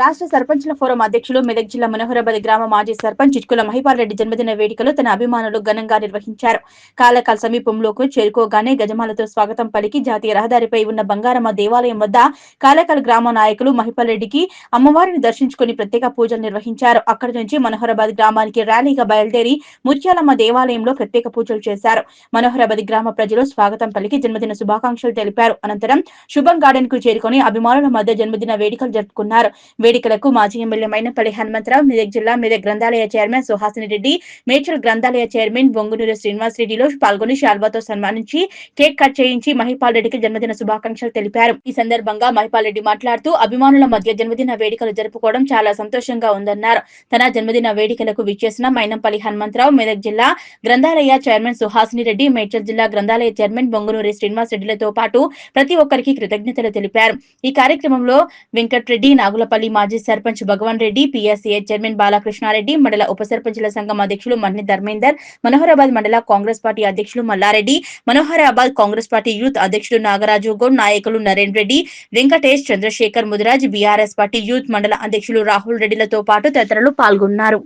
రాష్ట్ర సర్పంచ్ల ఫోరం అధ్యక్షులు మెదక్ జిల్లా మనోహరాబాద్ గ్రామ మాజీ సర్పంచ్ చిట్కుల మహిపాల్ రెడ్డి జన్మదిన వేడుకలు తన అభిమానులు ఘనంగా నిర్వహించారు. కాలకాల్ సమీపంలోకి చేరుకోగానే గజమాలతో స్వాగతం పలికి జాతీయ రహదారిపై ఉన్న బంగారమ్మ దేవాలయం వద్ద కాలకాల్ గ్రామ నాయకులు మహిపాల్ రెడ్డికి అమ్మవారిని దర్శించుకుని ప్రత్యేక పూజలు నిర్వహించారు. అక్కడి నుంచి మనోహరాబాద్ గ్రామానికి ర్యాలీగా బయలుదేరి ముత్యాలమ్మ దేవాలయంలో ప్రత్యేక పూజలు చేశారు. మనోహరాబాద్ గ్రామ ప్రజలు స్వాగతం పలికి జన్మదిన శుభాకాంక్షలు తెలిపారు. అనంతరం శుభం గార్డెన్ కు చేరుకుని అభిమానుల మధ్య జన్మదిన వేడుకలు జరుపుకున్నారు. వేడుకలకు మాజీ ఎమ్మెల్యే మైనంపల్లి హనుమంతరావు, మెదక్ జిల్లా మెదక్ గ్రంథాలయ చైర్మన్ సుహాసిని రెడ్డి, మేడ్చల్ గ్రంథాలయ చైర్మన్ బొంగునూరు శ్రీనివాస్ రెడ్డిలో పాల్గొని శాల్వాతో సన్మానించి కేక్ కట్ చేయించి మహిపాల్ రెడ్డికి జన్మదిన శుభాకాంక్షలు తెలిపారు. ఈ సందర్భంగా మహిపాల్ రెడ్డి మాట్లాడుతూ అభిమానుల మధ్య జన్మదిన వేడుకలు జరుపుకోవడం చాలా సంతోషంగా ఉందన్నారు. తన జన్మదిన వేడుకలకు విచ్చేసిన మైనంపల్లి హనుమంతరావు, మెదక్ జిల్లా గ్రంథాలయ చైర్మన్ సుహాసిని రెడ్డి, మేడ్చల్ జిల్లా గ్రంథాలయ చైర్మన్ బొంగునూరి శ్రీనివాస్ రెడ్డిలతో పాటు ప్రతి ఒక్కరికి కృతజ్ఞతలు తెలిపారు. ఈ కార్యక్రమంలో వెంకట్రెడ్డి, నాగులపల్లి మాజీ సర్పంచ్ భగవాన్ రెడ్డి, పిఎస్సిఏ చైర్మన్ బాలకృష్ణారెడ్డి, మండల ఉప సర్పంచుల సంఘం అధ్యక్షులు మన్ని ధర్మేందర్, మనోహరాబాద్ మండల కాంగ్రెస్ పార్టీ అధ్యక్షులు మల్లారెడ్డి, మనోహరాబాద్ కాంగ్రెస్ పార్టీ యూత్ అధ్యక్షులు నాగరాజు గౌడ్, నాయకులు నరేన్ రెడ్డి, వెంకటేష్, చంద్రశేఖర్ ముదిరాజ్, బీఆర్ఎస్ పార్టీ యూత్ మండల అధ్యక్షులు రాహుల్ రెడ్డిలతో పాటు తదితరులు పాల్గొన్నారు.